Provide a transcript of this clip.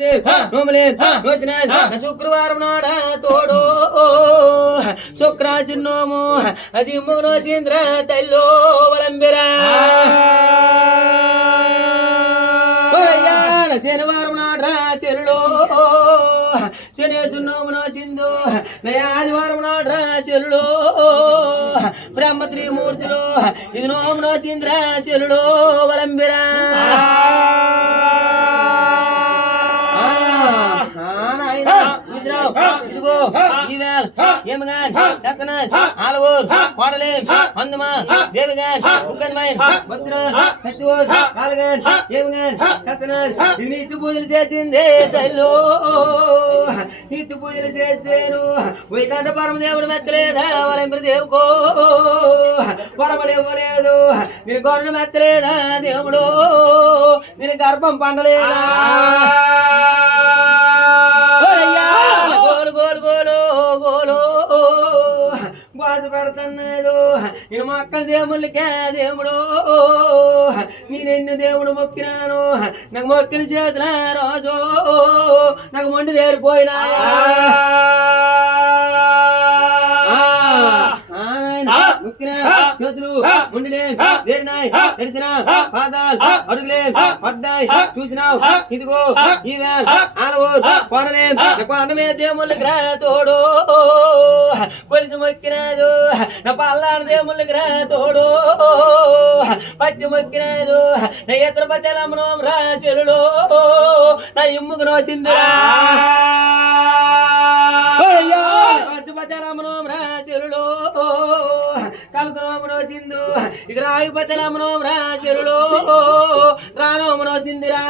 నోసింది నోమలే నోసిన శుక్రవారం నాడ తోడు శుక్రాచి నోము అది నోసింద్ర తల్లో వలంబిరా శనివారం నాడు రాశిలో శనేసు నోము నోసిందు ఆదివారం నాడు రాశిలో బ్రహ్మ త్రిమూర్తిలో ఇది నోము నోసింది రాశిలో వలంబిరా ఇదిగో ఈవేళ ఏమగాన్ శాస్త్రనాథ్ ఆలవూర్ కోడలేం అందుమా దేవిగాన్ ఉక్కన్మైన్ భద్రాన్ సత్యవోర్ కాలగాన్ ఏమగాన్ శాస్త్రనాథ్ ఇది నిత్య పూజలు చేసిందే తల్లు నిత్య పూజలు చేస్తేను వైకాంత పరమదేవుడు మెత్తలేదా వలంబిరి దేవుకో వరమలు ఇవ్వలేదు నేను గొర్రెను మెత్తలేదా దేవుడు నేను గర్భం పండలేదా బాధ పెడుతున్నాడు నేను మా అక్కల దేవుళ్ళకే దేవుడు నేనెన్ను దేవుడు మొక్కినాను నాకు మొక్కిన చేతుల రోజు నాకు మొండి దేరిపోయినా ముక్కిన చేతులు ముండిలే వేరినాయి నడిచిన పాదాలు అడుగులే పడ్డాయి చూసినావు ఇదిగో ఈవేళ ఆలవూరు కోడలే కొండమే దేవుళ్ళకి రా తోడు కొలిసి మొక్కినాడు నా పల్లాడు దేవుళ్ళకి రా తోడు పట్టి మొక్కినాడు నా ఇతర బద్దెలమ్మనం రా చెరుడు నా ఇమ్ముకు నోసిందిరా బద్దెలమ్మనం రా చెరుడు కలుతునోమనో సింధు ఇది రాయు బద్దెలమ్మనం రా చెరుడు రానోమనో సిందిరా